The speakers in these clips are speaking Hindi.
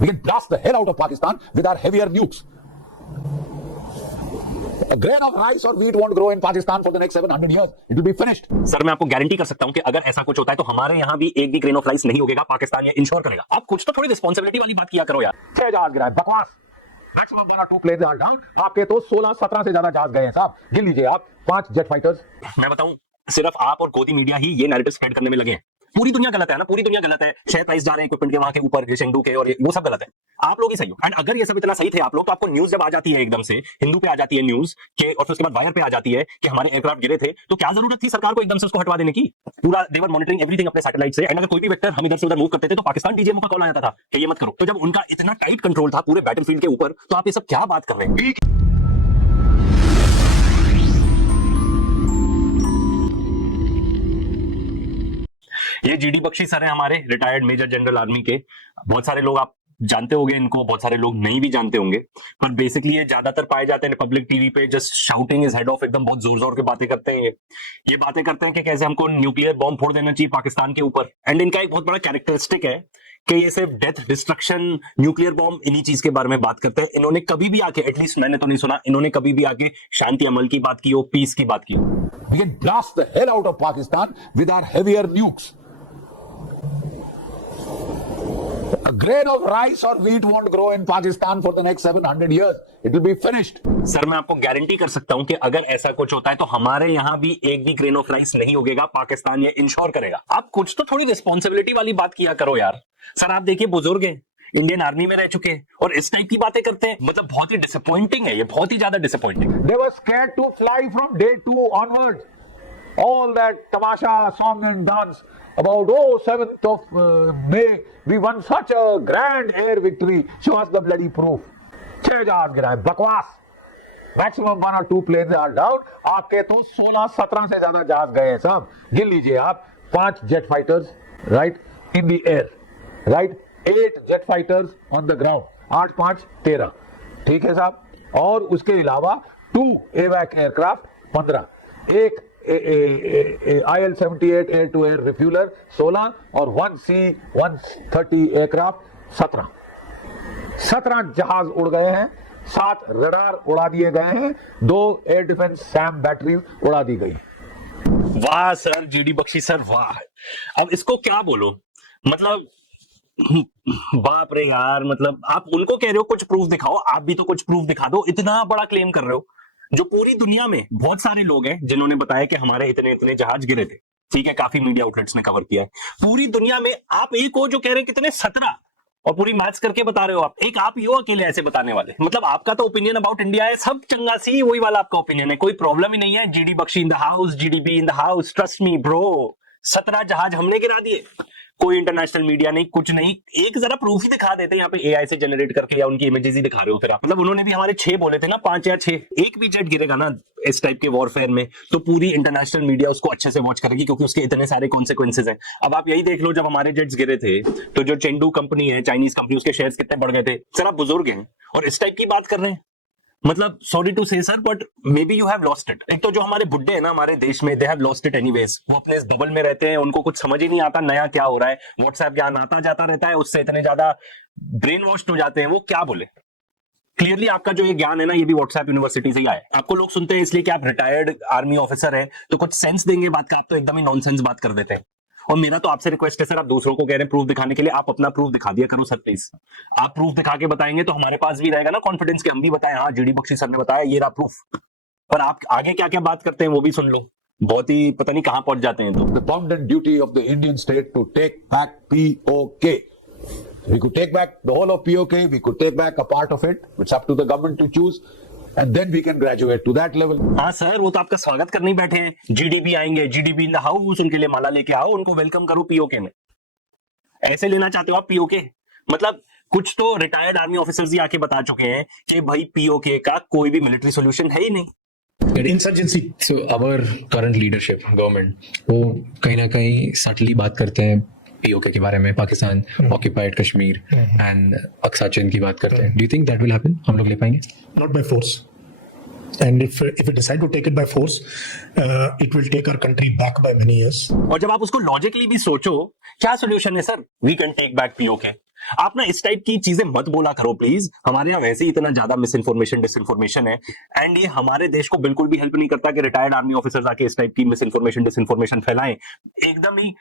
We can blast the hell out of Pakistan with our heavier nukes. A grain of rice or wheat won't grow in Pakistan for the next 700 years. It will be finished. Sir मैं आपको गारंटी कर सकता हूं कि अगर ऐसा कुछ होता है तो हमारे यहाँ भी एक भी ग्रेन ऑफ राइस नहीं होगा, पाकिस्तान ये इंश्योर करेगा। आप कुछ तो थोड़ी रिस्पॉन्सिबिलिटी वाली बात किया करो यार। 6 जहाज गिरा है, बकवास। Maximum 1 or 2 planes are down. आपके तो 16-17 से ज्यादा जहाज गए हैं साहब। गिन लीजिए आप, 5 जेट फाइटर्स। मैं बताऊं, सिर्फ आप और गोदी मीडिया ही ये नैरेटिव स्प्रेड करने में लगे हैं। पूरी दुनिया गलत है ना, पूरी दुनिया गलत है। शेयर प्राइस जा रहे हैं इक्विपमेंट के वहां के ऊपर, शेंडू के, और वो सब गलत है। आप लोग ही सही हो। एंड अगर ये सब इतना सही थे आप लोग, तो आपको न्यूज जब आ जाती है एकदम से हिंदू पे आ जाती है न्यूज के, और फिर उसके बाद वायर पे आ जाती है कि हमारे एयरक्राफ्ट गिरे थे, तो क्या जरूरत थी सरकार को एकदम से उसको हटवा देने की? पूरा दे वर मॉनिटरिंग एवरीथिंग अपने सैटेलाइट से। एंड अगर कोई भी वेक्टर हम इधर से उधर मूव करते थे तो पाकिस्तान डीजीएमओ का कॉल आ जाता था कि ये मत करो। तो जब उनका इतना टाइट कंट्रोल था पूरे बैटलफील्ड के ऊपर, तो आप ये सब क्या बात कर रहे हैं? ये जीडी बख्शी सर है हमारे, रिटायर्ड मेजर जनरल आर्मी के। बहुत सारे लोग आप जानते होंगे इनको, बहुत सारे लोग नहीं भी जानते होंगे, पर बेसिकली ये ज्यादातर पाए जाते हैं पब्लिक टीवी पे, just shouting is head of, एकदम बहुत जोर जोर के बातें करते हैं। ये बातें करते हैं कि कैसे हमको न्यूक्लियर बॉम्ब फोड़ देना चाहिए पाकिस्तान के ऊपर। एंड इनका एक बहुत बड़ा कैरेक्टरिस्टिक है कि ये सिर्फ डेथ, डिस्ट्रक्शन, न्यूक्लियर बॉम्ब, इन्हीं चीज के बारे में बात करते हैं। इन्होंने कभी भी आके, एटलीस्ट मैंने तो नहीं सुना, इन्होंने कभी भी आके शांति अमल की बात की हो, पीस की बात की हो। We can blast the hell out of Pakistan with our heavier nukes. A grain of rice or wheat won't grow in Pakistan for the next 700 years. It will be finished. Sir मैं आपको गारंटी कर सकता हूं कि अगर ऐसा कुछ होता है तो हमारे यहाँ भी एक भी ग्रेन ऑफ राइस नहीं होगा, पाकिस्तान ये इंश्योर करेगा। आप कुछ तो थोड़ी रिस्पॉन्सिबिलिटी वाली बात किया करो यार। सर आप देखिए, बुजुर्ग हैं, इंडियन आर्मी में रह चुके हैं, और इस टाइप की बातें करते हैं, मतलब बहुत ही डिसअपॉइंटिंग है ये, बहुत ही ज्यादा disappointing. They were scared to fly from day 2 onwards. All that tamasha, song and dance about 7th of May, we won such a grand air victory. Show us the bloody proof. 6 जहाज गिरा है, बकवास। Maximum 1 or 2 planes are down. आपके तो 16-17 से ज्यादा जहाज गए हैं साहब। गिन लीजिए आप, 5 jet fighters right in the air, right 8 jet fighters on the ground, 8 5 13, ठीक है साहब। और उसके अलावा 2 एवैक एयरक्राफ्ट 15, एक IL-78 air to air refueller 16, और 1 C-130 एयरक्राफ्ट 17 जहाज उड़ गए हैं, 7 रडार उड़ा दिए गए हैं, 2 एयर डिफेंस सैम बैटरी उड़ा दी गई। वाह सर, जीडी बख्शी सर, वाह। अब इसको क्या बोलो, मतलब बाप रे यार, मतलब आप उनको कह रहे हो कुछ प्रूफ दिखाओ, आप भी तो कुछ प्रूफ दिखा दो। इतना बड़ा क्लेम कर रहे हो, जो पूरी दुनिया में बहुत सारे लोग हैं जिन्होंने बताया कि हमारे इतने इतने जहाज गिरे थे, ठीक है, काफी मीडिया आउटलेट्स ने कवर किया है। पूरी दुनिया में आप एक हो जो कह रहे हैं कितने 17, और पूरी मैथ्स करके बता रहे हो आप, एक आप ही हो अकेले ऐसे बताने वाले। मतलब आपका तो ओपिनियन अबाउट इंडिया है सब चंगासी, वही वाला आपका ओपिनियन है, कोई प्रॉब्लम ही नहीं है। GD Bakshi in the house, GDB in the house, trust me bro. 17 जहाज हमने गिरा दिए, कोई इंटरनेशनल मीडिया नहीं, कुछ नहीं। एक जरा प्रूफ ही दिखा देते यहाँ पे एआई से जनरेट करके, या उनकी इमेजेस ही दिखा रहे हो फिर आप। मतलब उन्होंने भी हमारे 6 बोले थे ना, 5 या 6, एक भी जेट गिरेगा ना इस टाइप के वॉरफेयर में तो पूरी इंटरनेशनल मीडिया उसको अच्छे से वॉच करेगी, क्योंकि उसके इतने सारे कॉन्सिक्वेंसेज हैं। अब आप यही देख लो, जब हमारे जेट्स गिरे थे तो जो चेंडू कंपनी है, चाइनीज कंपनी, उसके शेयर्स कितने बढ़ गए थे। सर आप बुजुर्ग हैं और इस टाइप की बात कर रहे हैं, मतलब सॉरी टू से sir, but may be you have lost it. एक तो जो हमारे बुड्ढे हैं ना हमारे देश में, they have lost it anyways. वो अपने इस बबल में रहते हैं, उनको कुछ समझ ही नहीं आता नया क्या हो रहा है। व्हाट्सएप ज्ञान आता जाता रहता है, उससे इतने ज्यादा ब्रेन वॉश्ड हो जाते हैं, वो क्या बोले। क्लियरली आपका जो ये ज्ञान है ना, ये भी व्हाट्सएप यूनिवर्सिटी से ही आया है। आपको लोग सुनते हैं इसलिए कि आप रिटायर्ड आर्मी ऑफिसर हैं, तो कुछ सेंस देंगे बात का, आप तो एकदम ही नॉनसेंस बात कर देते हैं। और मेरा तो आपसे रिक्वेस्ट है सर, आप दूसरों को कह रहे हैं प्रूफ दिखाने के लिए, आप अपना प्रूफ दिखा दिया करो सर प्लीज। आप प्रूफ दिखा के बताएंगे तो हमारे पास भी रहेगा ना कॉन्फिडेंस कि हम भी बताएं, हाँ जीडी बख्शी सर ने बताया, ये रहा प्रूफ। पर आप आगे क्या क्या बात करते हैं वो भी सुन लो, बहुत ही पता नहीं कहां पहुंच जाते हैं। तो The bounden duty of the Indian state to take back POK. We could take back the whole of POK, we could take back a part of it. It's up to the government to choose, and then we can graduate to that level. हाँ सर, वो तो आपका स्वागत करने ही बैठे हैं। जीडीबी आएंगे, जीडीबी इन द हाउस, उनके लिए माला लेके आओ, उनको वेलकम करो पीओके में। ऐसे लेना चाहते हो आप पीओके? मतलब कुछ तो रिटायर्ड आर्मी ऑफिसर्स ही आके बता चुके हैं कि भाई पीओके का कोई भी मिलिट्री सॉल्यूशन है ही नहीं। Insurgency, so our current leadership government, वो कहीं ना कहीं सटली बात करते हैं पीओके के बारे में, पाकिस्तान ऑक्यूपाइड कश्मीर एंड अक्सा चीन की बात करते हैं। Do you think that will happen? हम लोग ले पाएंगे? Not by force. And if we decide to take it by force, it will take our country back by many years. और जब आप उसको लॉजिकली भी सोचो, क्या सोल्यूशन है sir? We can take back POK. आप ना इस टाइप की चीजें मत बोला करो प्लीज। हमारे यहाँ वैसे ही इतना ज्यादा मिस इन्फॉर्मेशन डिसइन्फॉर्मेशन है, एंड ये हमारे देश को बिल्कुल भी हेल्प नहीं करता कि रिटायर्ड आर्मी ऑफिसर्स आके इस टाइप की मिस इन्फॉर्मेशन डिसइन्फॉर्मेशन फैलाएं। एकदम ही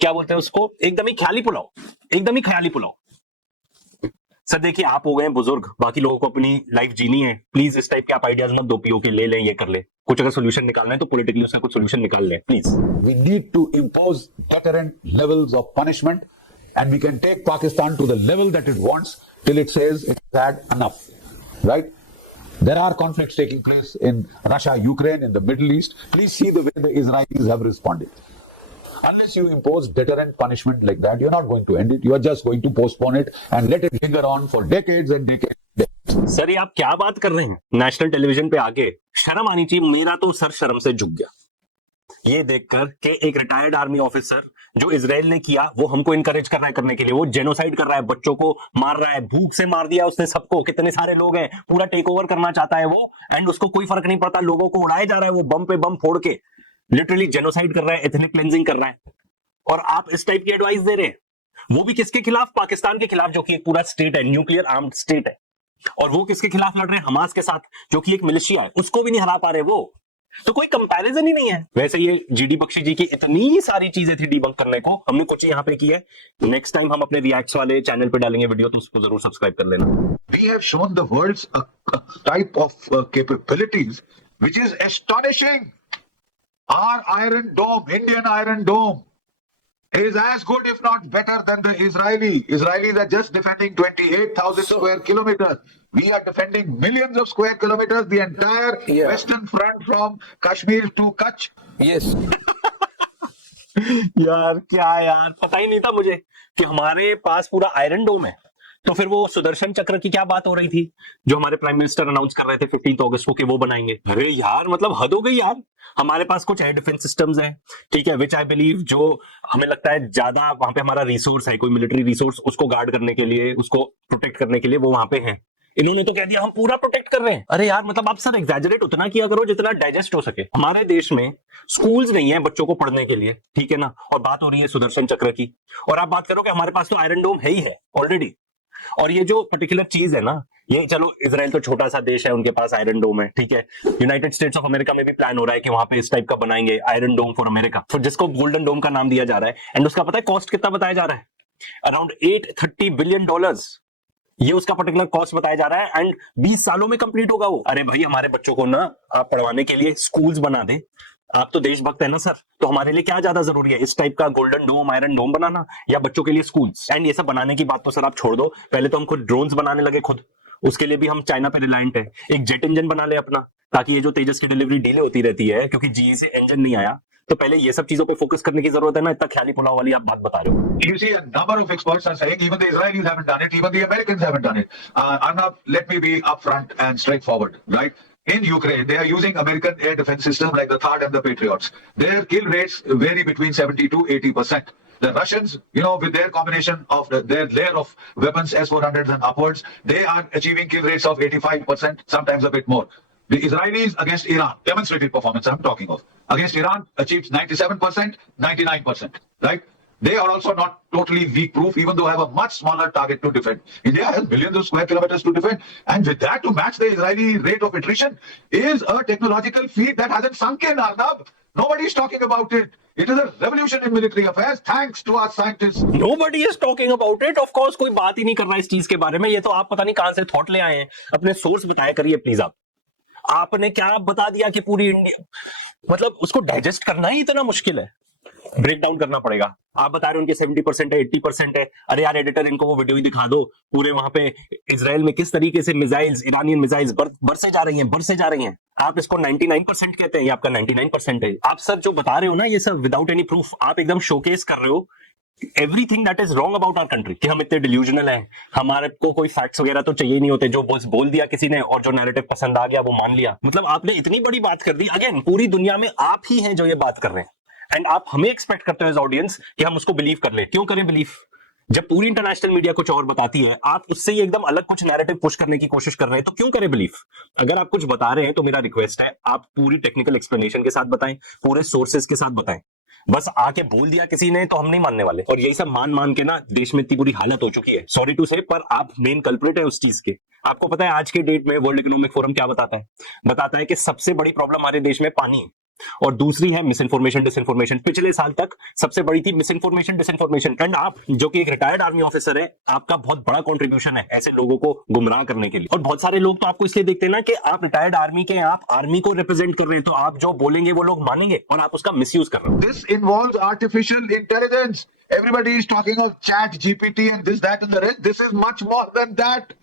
क्या बोलते हैं उसको, एकदम ही ख्याली पुलाव, एकदम ही ख्याली पुलाव। सर देखिए, आप हो गए हैं बुजुर्ग, बाकी लोगों को अपनी लाइफ जीनी है, प्लीज इस टाइप के आप आइडियाज मत दो पीओ के, ले लें ये कर ले, कुछ अगर सोल्यूशन निकालना है तो पॉलिटिकली उसका कुछ सोल्यूशन निकाल लें please. We need to impose deterrent levels of punishment, and we can take Pakistan to the level that it wants till it says it's had enough. Right? There are conflicts taking place in Russia, Ukraine, in the Middle East. Please see the way the Israelis have responded. Unless you impose deterrent punishment like that, you're not going to end it. You are just going to postpone it and let it linger on for decades and decades. Sir ये आप क्या बात कर रहे हैं, नेशनल टेलीविजन पे आके, शर्म आनी चाहिए। मेरा तो सर शर्म से झुक गया ये देखकर कि एक रिटायर्ड आर्मी ऑफिसर जो इजराइल ने किया वो हमको इनकरेज कर रहा है करने के लिए। वो जेनोसाइड कर रहा है, बच्चों को मार रहा है, भूख से मार दिया उसने सबको, कितने सारे लोग हैं, पूरा टेक ओवर करना चाहता है वो, एंड उसको कोई फर्क नहीं पड़ता, लोगों को उड़ाया जा रहा है वो बम पे बम फोड़ के, लिटरली जेनोसाइड कर रहा है, एथनिक क्लेंजिंग कर रहा है, और आप इस टाइप की एडवाइस दे रहे हैं। वो भी किसके खिलाफ? पाकिस्तान के खिलाफ, जो कि एक पूरा स्टेट है, न्यूक्लियर आर्म्ड स्टेट है। और वो किसके खिलाफ लड़ रहे हैं? हमास के साथ, जो कि एक मिलिशिया है, उसको भी नहीं हरा पा रहे वो। तो कोई कंपैरिजन ही नहीं है। वैसे ये जीडी बख्शी जी की इतनी सारी चीजें थी डिबंक करने को, हमने कुछ यहाँ पे की है। नेक्स्ट टाइम हम अपने रिएक्ट्स वाले चैनल पे डालेंगे वीडियो, तो उसको जरूर सब्सक्राइब कर लेना। We have shown the world's a type of capabilities which is astonishing. Our Iron Dome, Indian Iron Dome, is as good, if not better, than the Israeli. Israelis are just defending 28,000 square kilometers. We are defending millions of square kilometers, the entire Western Front from Kashmir to Kutch. Yes. यार क्या यार, पता ही नहीं था मुझे कि हमारे पास पूरा आयरन डोम है। तो फिर वो सुदर्शन चक्र की क्या बात हो रही थी जो हमारे प्राइम मिनिस्टर अनाउंस कर रहे थे 15 अगस्त को कि वो बनाएंगे? अरे यार मतलब हद हो गई यार। हमारे पास कुछ एयर डिफेंस सिस्टम्स हैं, ठीक है, विच आई बिलीव, जो हमें लगता है ज्यादा वहां पे हमारा रिसोर्स है, कोई मिलिट्री रिसोर्स, उसको गार्ड करने के लिए, उसको प्रोटेक्ट करने के लिए वो वहां पे है। इन्होंने तो कह दिया हम पूरा प्रोटेक्ट कर रहे हैं। अरे यार मतलब आप सर एग्जैजरेट उतना किया करो जितना डाइजेस्ट हो सके। हमारे देश में स्कूल्स नहीं है बच्चों को पढ़ने के लिए, ठीक है ना, और बात हो रही है सुदर्शन चक्र की, और आप बात करो कि हमारे पास तो आयरन डोम है ही है ऑलरेडी। और ये जो पर्टिकुलर चीज है ना, ये चलो इसराइल तो छोटा सा देश है, उनके पास आयरन डोम है, ठीक है। यूनाइटेड स्टेट्स ऑफ अमेरिका में भी प्लान हो रहा है कि वहां पे इस टाइप का बनाएंगे आयरन डोम फॉर अमेरिका, तो जिसको गोल्डन डोम का नाम दिया जा रहा है। एंड उसका पता है कॉस्ट कितना बताया जा रहा है? अराउंड $830 बिलियन, ये उसका पर्टिकुलर कॉस्ट बताया जा रहा है, एंड 20 सालों में कंप्लीट होगा वो। अरे भाई हमारे बच्चों को ना आप पढ़वाने के लिए स्कूल्स बना दे, आप तो देशभक्त है ना सर, तो हमारे लिए क्या ज्यादा जरूरी है, इस टाइप का गोल्डन डोम आयरन डोम बनाना या बच्चों के लिए स्कूल्स? एंड ये सब बनाने की बात तो सर आप छोड़ दो, पहले तो हम खुद ड्रोन्स बनाने लगे खुद, उसके लिए भी हम चाइना पे रिलायंट है। एक जेट इंजन बना ले अपना, ताकि ये जो तेजस की डिलीवरी डिले होती रहती है क्योंकि जीई से इंजन नहीं आया, तो पहले ये सब चीजों पे फोकस करने की जरूरत है ना। इतना ख्याली पुलाव वाली आप बात बता रहे हो। You see, a number of experts are saying even the Israelis haven't done it, even the Americans haven't done it. Arnab, let me be upfront and straightforward, right? In Ukraine, they are using American air defense systems like the THAAD and the Patriots. Their kill rates vary between 70 to 80%. The Russians, you know, with their combination of their layer of weapons, S-400s and upwards, they are achieving kill rates of 85%, sometimes a bit more. The Israelis against Iran, demonstrated performance I'm talking of, against Iran achieves 97%, 99%, right? They are also not totally weak proof, even though have a much smaller target to defend. India has billions of square kilometers to defend, and with that to match the Israeli rate of attrition is a technological feat that hasn't sunk in, Arnab. Nobody is talking about it. It is a revolution in military affairs, thanks to our scientists. Nobody is talking about it. Of course, कोई बात ही नहीं कर रहा इस चीज के बारे में। ये तो आप पता नहीं कहां से थॉट ले आए हैं। अपने सोर्स बताया करिए प्लीज। आपने क्या बता दिया कि पूरी इंडिया, मतलब उसको डाइजेस्ट करना ही इतना मुश्किल है, ब्रेक डाउन करना पड़ेगा। आप बता रहे हो उनके 70% है, 80% है। अरे यार एडिटर, इनको वो वीडियो ही दिखा दो, पूरे वहां पे इजराइल में किस तरीके से मिसाइल्स, ईरानियन मिसाइल्स बरसे जा रही हैं। आप इसको 99% कहते हैं, ये आपका 99% है। आप सर जो बता रहे हो ना ये सब विदाउट एनी प्रूफ, आप एकदम शोकेस कर रहे हो everything that is wrong about our country, कि हम इतने डिल्यूजनल हैं, हमारे को कोई फैक्ट्स वगैरह तो चाहिए नहीं होते, जो बस बोल दिया किसी ने और जो नैरेटिव पसंद आ गया वो मान लिया। मतलब आपने इतनी बड़ी बात कर दी, अगेन पूरी दुनिया में आप ही हैं जो ये बात कर रहे हैं, एंड आप हमें एक्सपेक्ट करते हो एज ऑडियंस कि हम उसको बिलीव कर ले। क्यों करें बिलीव? जब पूरी इंटरनेशनल मीडिया कुछ और बताती है, आप उससे ही एकदम अलग कुछ नैरेटिव पुश करने की कोशिश कर रहे हैं, तो क्यों करें बिलीव? अगर आप कुछ बता रहे हैं तो मेरा रिक्वेस्ट है आप पूरी टेक्निकल एक्सप्लेनेशन के साथ बताएं, पूरे सोर्सेज के साथ बताएं। बस आके बोल दिया किसी ने तो हम नहीं मानने वाले। और यही सब मान मान के ना देश में इतनी बुरी हालत हो चुकी है, सॉरी टू से, पर आप मेन कल्प्रिट है उस चीज के। आपको पता है आज के डेट में वर्ल्ड इकोनॉमिक फोरम क्या बताता है? बताता है कि सबसे बड़ी प्रॉब्लम हमारे देश में पानी है, और दूसरी है मिस इन्फॉर्मेशन डिसइन्फॉर्मेशन। पिछले साल तक सबसे बड़ी थी मिस इन्फॉर्मेशन डिसइन्फॉर्मेशन। एंड आप जो कि एक रिटायर्ड आर्मी ऑफिसर है, आपका बहुत बड़ा कंट्रीब्यूशन है ऐसे लोगों को गुमराह करने के लिए। और बहुत सारे लोग तो आपको इसलिए देखते हैं ना कि आप रिटायर्ड आर्मी के, आप आर्मी को रिप्रेजेंट कर रहे हैं, तो आप जो बोलेंगे वो लोग मानेंगे, और आप उसका मिसयूज कर रहे हो। This involves artificial intelligence. Everybody is talking of chat GPT and this, that, and the rest. This is much more than that.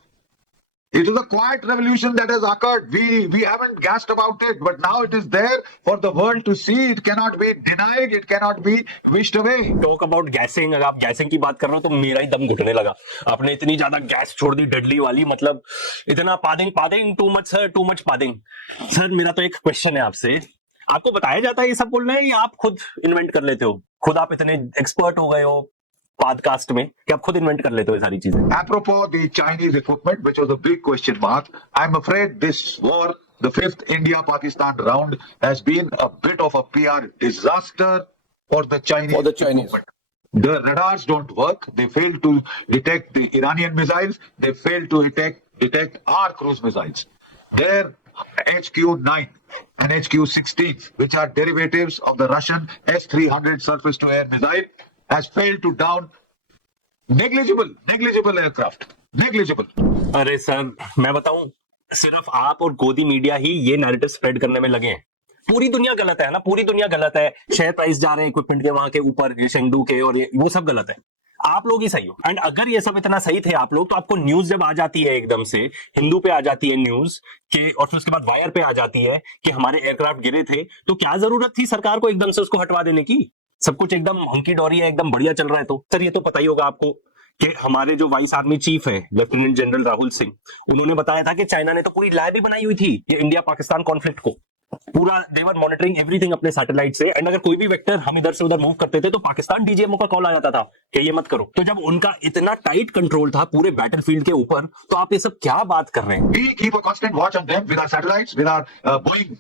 It is a quiet revolution that has occurred. We haven't gassed about it, but now it is there for the world to see. It cannot be denied. It cannot be wished away. Talk about guessing, अगर आप गैसिंग की बात कर रहे हो तो मेरा ही दम घुटने लगा। आपने इतनी ज्यादा गैस छोड़ दी डेडली वाली, मतलब इतना पादिंग too much sir, too much पादिंग। सर मेरा तो एक क्वेश्चन है आपसे, आपको बताया जाता है ये सब बोलना है या आप खुद इन्वेंट कर लेते हो? खुद आप इतने एक्सपर्ट हो गए हो पॉडकास्ट में कि आप खुद इन्वेंट कर लेते हो ये सारी चीजें? Apropos the Chinese equipment, which was a big question mark, I'm afraid this war, the fifth India-Pakistan round, has been a bit of a PR disaster for the Chinese. Equipment. The radars don't work. They fail to detect the Iranian missiles. They fail to detect our cruise missiles. Their HQ-9 and HQ-16, which are derivatives of the Russian S-300 surface-to-air missile, has failed to down negligible aircraft. Negligible. अरे सर मैं बताऊं, सिर्फ आप और गोदी मीडिया ही ये नैरेटिव स्प्रेड करने में लगे हैं। पूरी दुनिया गलत है ना, पूरी दुनिया गलत है। शेयर प्राइस जा रहे हैं इक्विपमेंट के वहां के ऊपर, ये शेंगडू के, और ये वो सब गलत है। आप लोग ही सही हो। एंड अगर ये सब इतना सही थे आप लोग, तो आपको न्यूज जब आ जाती है एकदम से, हिंदू पे आ जाती है न्यूज के, और फिर उसके बाद वायर पे आ जाती है कि हमारे एयरक्राफ्ट गिरे थे, तो क्या जरूरत थी सरकार को एकदम से उसको हटवा देने की? सब कुछ एकदम हंकी डोरी है, एकदम बढ़िया चल रहा है। तो सर ये तो पता ही होगा आपको कि हमारे जो वाइस आर्मी चीफ है लेफ्टिनेंट जनरल राहुल सिंह, उन्होंने बताया था कि चाइना ने तो पूरी लैब ही बनाई हुई थी ये इंडिया पाकिस्तान कॉन्फ्लिक्ट को। पूरा देवर मॉनिटरिंग एवरीथिंग अपने सैटेलाइट से, एंड अगर कोई भी वेक्टर हम इधर से उधर मूव करते थे तो पाकिस्तान डीजीएमओ का कॉल आ जाता था कि ये मत करो। तो जब उनका इतना टाइट कंट्रोल था पूरे बैटलफील्ड के ऊपर, तो आप ये सब क्या बात कर रहे हैं? We keep a constant watch on them with our satellites, with our Boeing,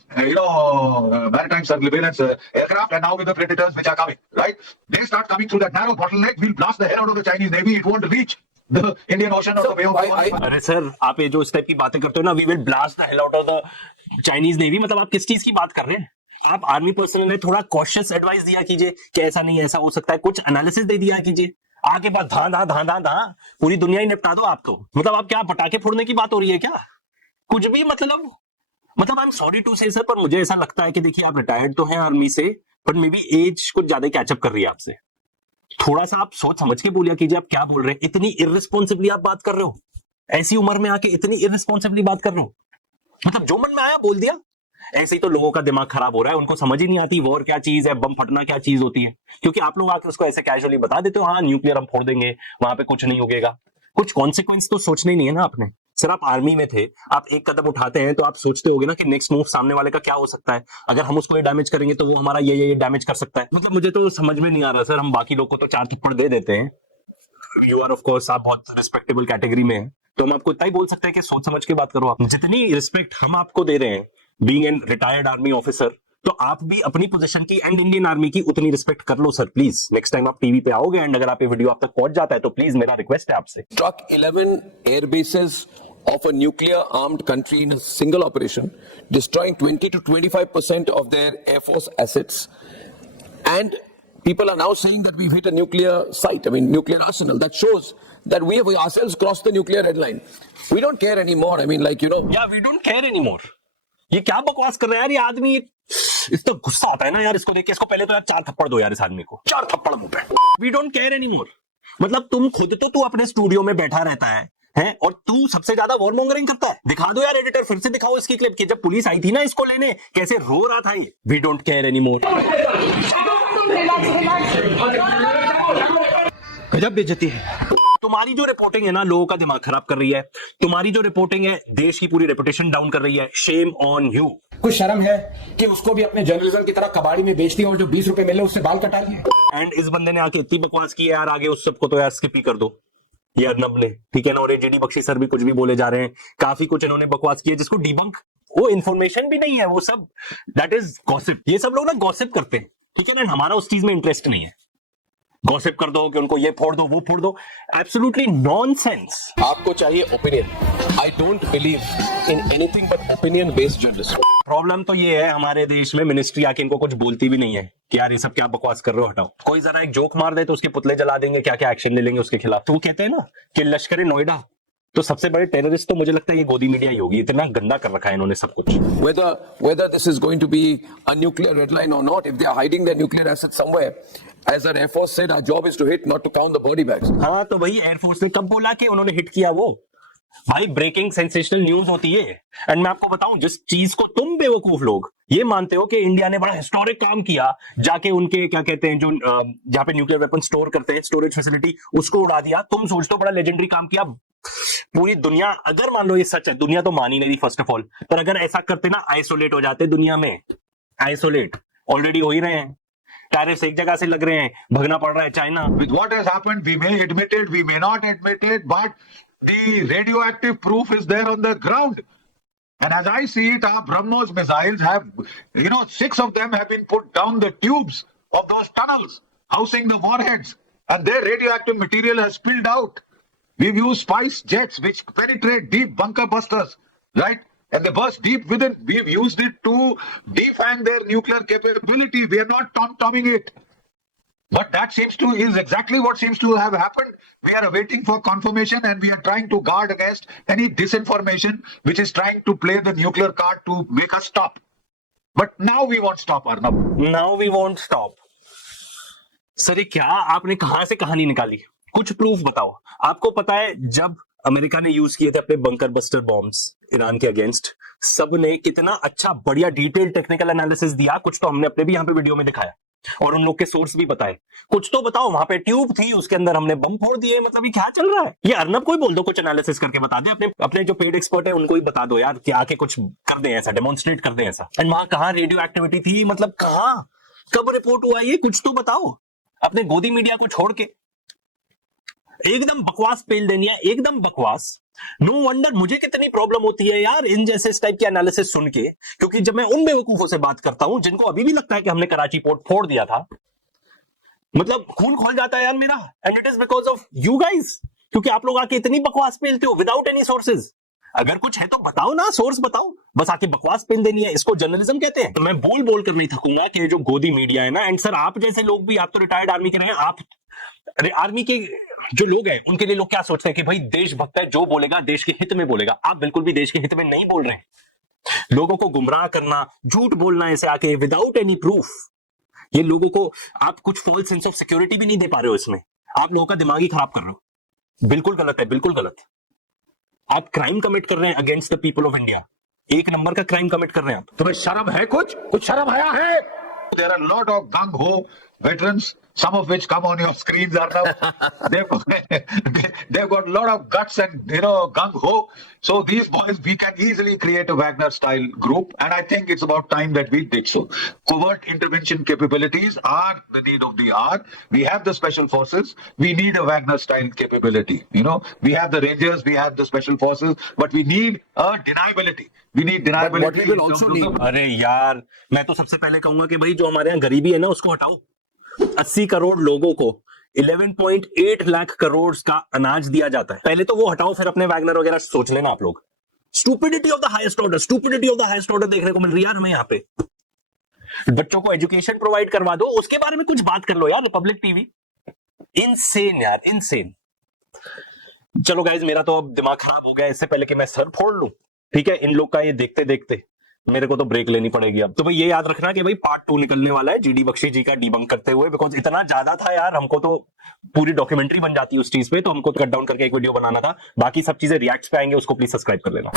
maritime surveillance aircraft, and now with the Predators which are coming, right? They start coming through that narrow bottleneck, we'll blast the hell out of the Chinese Navy. It won't reach the Indian Ocean or the Bay of Bengal. अरे सर आप ये जो इस टाइप की बातें करते हो ना, we will blast the hell out of the Chinese navy, मतलब आप किस चीज की बात कर रहे हैं? आप आर्मी पर्सनल ने थोड़ा कॉशियस एडवाइस दिया कीजिए कि ऐसा नहीं ऐसा हो सकता है, कुछ एनालिसिस दे दिया कीजिए। आगे बात धा पूरी दुनिया ही निपटा दो आप तो। मतलब आप क्या पटाखे फोड़ने की बात हो रही है क्या? कुछ भी मतलब आई एम सॉरी टू से सर, पर मुझे ऐसा लगता है कि देखिए आप रिटायर्ड तो हैं आर्मी से, बट मे बी एज कुछ ज्यादा कैचअप कर रही है आपसे। थोड़ा सा आप सोच समझ के बोलिए कीजिए आप क्या बोल रहे हैं। इतनी इररिस्पॉन्सिबली आप बात कर रहे हो, ऐसी उम्र में आके इतनी इररिस्पॉन्सिबली बात कर रहे हो, मतलब जो मन में आया बोल दिया। ऐसे ही तो लोगों का दिमाग खराब हो रहा है, उनको समझ ही नहीं आती वॉर क्या चीज है, बम फटना क्या चीज होती है, क्योंकि आप लोग आके उसको ऐसे कैजुअली बता देते हो, हाँ न्यूक्लियर हम फोड़ देंगे, वहां पे कुछ नहीं होगा। कुछ कॉन्सिक्वेंस तो सोचने नहीं है ना आपने। सर आप आर्मी में थे, आप एक कदम उठाते हैं तो आप सोचते होगे ना कि नेक्स्ट मूव सामने वाले का क्या हो सकता है, अगर हम उसको ये डैमेज करेंगे तो वो हमारा ये डैमेज कर सकता है। मतलब मुझे तो समझ में नहीं आ रहा सर, हम बाकी लोग को तो 4 थप्पड़ दे देते हैं। यू आर ऑफ कोर्स, आप बहुत रिस्पेक्टेबल कैटेगरी में हैं, तो हम आपको इतना ही बोल सकते हैं कि सोच समझ के बात करो। आप जितनी रिस्पेक्ट हम आपको दे रहे हैं being an retired army officer, तो आप भी अपनी पोजीशन की एंड इंडियन आर्मी की उतनी रिस्पेक्ट कर लो सर प्लीज। नेक्स्ट टाइम आप टीवी पे आओगे एंड अगर आप ये वीडियो आप तक पहुंच जाता है तो प्लीज मेरा रिक्वेस्ट है आपसे। Struck 11 air bases of a nuclear armed country in a single operation, destroying 20 to 25% of their air force assets. And people are now saying that we've hit a nuclear site, I mean nuclear arsenal. That shows that we have ourselves crossed the nuclear red line. We don't care anymore. I mean, like, you know. Yeah, we don't care anymore. ये क्या बकवास कर रहा है यार ये आदमी। इतना गुस्सा आता है ना यार इसको देख के। इसको पहले तो यार 4 थप्पड़ दो यार इस आदमी को, 4 थप्पड़ मुंह पे। We don't care anymore. मतलब तुम खुद तो तू अपने स्टूडियो में बैठा रहता है और तू सबसे ज्यादा वॉर मॉन्गरिंग करता है। दिखा दो यार एडिटर, फिर से दिखाओ इसकी क्लिप की जब पुलिस आई थी ना इसको लेने, कैसे रो रहा था ये। We don't care anymore. गजब बेइज्जती है। तुम्हारी जो रिपोर्टिंग है ना लोगों का दिमाग खराब कर रही है। तुम्हारी जो रिपोर्टिंग है देश की पूरी रेपुटेशन डाउन कर रही है। Shame on you. कुछ शर्म है कि उसको भी अपने जर्नलिज्म की तरह कबाड़ी में बेच दिया और जो 20 रुपए मिले उससे बाल कटा लिए। एंड इस बंदे ने आके इतनी बकवास की है यार, आगे उस सबको तो यार स्किप ही कर दो। ये अर्नब ने, ठीक है ना, और जेडी बख्शी सर भी कुछ भी बोले जा रहे हैं। काफी कुछ इन्होंने बकवास की है जिसको डिबंक, वो इन्फॉर्मेशन भी नहीं है, वो सब दैट इज गॉसिप। ये सब लोग ना गॉसिप करते हैं। ठीक है ना, हमारा उस चीज में इंटरेस्ट नहीं है। गॉसिप कर दो कि उनको ये फोड़ दो वो फोड़ दो, एब्सोल्युटली नॉनसेंस। आपको चाहिए opinion. I don't believe in anything but opinion based journalism. Problem तो ये है हमारे देश में मिनिस्ट्री आके इनको कुछ बोलती भी नहीं है कि यार ये सब क्या बकवास कर रहे हो, हटाओ। कोई जरा एक जोक मार दे तो उसके पुतले जला देंगे, क्या क्या एक्शन ले लेंगे उसके खिलाफ। तो वो कहते हैं ना कि लश्कर नोएडा तो सबसे बड़े टेररिस्ट तो मुझे लगता है ये गोदी मीडिया ही होगी, इतना गंदा कर रखा है इन्होंने सब कुछ। Whether this is going to be a nuclear red line or not, if they are hiding their nuclear assets somewhere, as our Air Force said, our job is to hit, not to count the body bags. हाँ तो भाई एयरफोर्स ने कब बोला कि उन्होंने हिट किया? वो भाई ब्रेकिंग सेंसेशनल न्यूज होती है। एंड मैं आपको बताऊं, जिस चीज को तुम बेवकूफ लोग ये मानते हो कि इंडिया ने बड़ा हिस्टोरिक काम किया, जाके उनके क्या कहते हैं जो जहां पे न्यूक्लियर वेपन स्टोर करते हैं स्टोरेज फैसिलिटी, उसको उड़ा दिया। तुम सोचते हो बड़ा लेजेंडरी काम किया। पूरी दुनिया, अगर मान लो ये सच है, दुनिया तो मान ही नहीं फर्स्ट ऑफ ऑल, पर अगर ऐसा करते ना आइसोलेट हो जाते दुनिया में। आइसोलेट ऑलरेडी हो ही रहे हैं, टैरिफ्स एक जगह से लग रहे हैं, भगना पड़ रहा है China. With what has happened, we may admit it, we may not admit it, but the radioactive proof is there on the ground. And as I see it, our BrahMos missiles have, 6 of them have been put down the tubes of those tunnels, housing the warheads, and their radioactive material has spilled out. We've used spice jets which penetrate deep bunker busters, right? And they burst deep within. We've used it to defang their nuclear capability. We are not tom-tomming it. But that is exactly what seems to have happened. We are awaiting for confirmation and we are trying to guard against any disinformation which is trying to play the nuclear card to make us stop. But now we won't stop, Arnab. Now we won't stop. Sir ये क्या आपने कहां से कहानी निकाली? कुछ प्रूफ बताओ। आपको पता है जब अमेरिका ने यूज किए थे अपने बंकर बस्टर बॉम्ब्स ईरान के अगेंस्ट, सब ने कितना अच्छा बढ़िया डिटेल टेक्निकल एनालिसिस दिया। कुछ तो हमने अपने भी यहाँ पे वीडियो में दिखाया और उन लोग के सोर्स भी बताए। कुछ तो बताओ, वहां पे ट्यूब थी, उसके अंदर हमने बम फोड़ दिए। मतलब ये क्या चल रहा है? ये अर्नब को ही बोल दो, कुछ एनालिसिस करके बता दे। अपने जो पेड एक्सपर्ट है उनको ही बता दो यार कि आके कुछ कर दे ऐसा, डेमोन्स्ट्रेट कर दे ऐसा। एंड वहां कहां रेडियो एक्टिविटी थी? मतलब कहां, कब रिपोर्ट हुआ? ये कुछ तो बताओ। अपने गोदी मीडिया को छोड़ के एकदम बकवास पेल देनी है, एकदम बकवास। नो वंडर मुझे कितनी प्रॉब्लम होती है यार इन जैसे इस टाइप की एनालिसिस सुन के, क्योंकि जब मैं उन बेवकूफों से बात करता हूं जिनको अभी भी लगता है कि हमने कराची पोर्ट फोड़ दिया था, मतलब खून खोल जाता है यार मेरा। And it is because of you guys, क्योंकि आप लोग आके इतनी बकवास पेलते हो विदाउट एनी सोर्सेज। अगर कुछ है तो बताओ ना, सोर्स बताओ, बस आके बकवास पेल देनी है। इसको जर्नलिज्म कहते हैं। तो मैं बोल बोल कर नहीं थकूंगा कि जो गोदी मीडिया है ना, एंड सर आप जैसे लोग भी, आप तो रिटायर्ड आर्मी के रहे हैं, आप आर्मी के जो लोग हैं उनके लिए लोग क्या सोचते हैं कि भाई देशभक्त है, जो बोलेगा देश के हित में बोलेगा। आप बिल्कुल भी देश के हित में नहीं बोल रहे हैं। लोगों को गुमराह करना, झूठ बोलना ऐसे आके विदाउट एनी प्रूफ, ये लोगों को आप कुछ फॉल्स सेंस ऑफ सिक्योरिटी भी नहीं दे पा रहे हो। इसमें आप लोगों का दिमाग ही खराब कर रहे हो। बिल्कुल गलत है, बिल्कुल गलत। आप क्राइम कमिट कर रहे हैं against the people of India. एक नंबर का क्राइम कमिट कर रहे हैं आप। तुम्हें शर्म है? कुछ शर्म आया है? There are a lot of gung-ho veterans, some of which come on your screens, Arnab. They've got a lot of guts and gung-ho. So these boys, we can easily create a Wagner-style group, and I think it's about time that we did so. Covert intervention capabilities are the need of the hour. We have the special forces. We need a Wagner-style capability. We have the Rangers, we have the special forces, but we need a deniability. We need deniability. But what we will also need. अरे यार, मैं तो सबसे पहले कहूंगा कि भाई जो हमारे यहाँ गरीबी है ना उसको हटाओ। 80 करोड़ लोगों को 11.8 लाख करोड़ का अनाज दिया जाता है। पहले तो वो हटाओ, फिर अपने वैगनर वगैरह सोच लेना आप लोग। Stupidity of the highest order, stupidity of the highest order देखने को मिल रही है हमें यहाँ पे। बच्चों को एजुकेशन प्रोवाइड करवा दो, उसके बारे में कुछ बात कर लो यार। रिपब्लिक टीवी इनसेन यार, इनसेन। चलो गाइज, मेरा तो अब दिमाग खराब हो गया। इससे पहले कि मैं सर फोड़ लूं, ठीक है, इन लोग का ये देखते देखते मेरे को तो ब्रेक लेनी पड़ेगी अब। तो भाई ये याद रखना कि भाई पार्ट 2 निकलने वाला है जीडी बख्शी जी का डीबंक करते हुए, बिकॉज इतना ज्यादा था यार, हमको तो पूरी डॉक्यूमेंट्री बन जाती है उस चीज पे, तो हमको कट डाउन करके एक वीडियो बनाना था। बाकी सब चीजें रिएक्ट्स पे आएंगे, उसको प्लीज सब्सक्राइब कर लेना।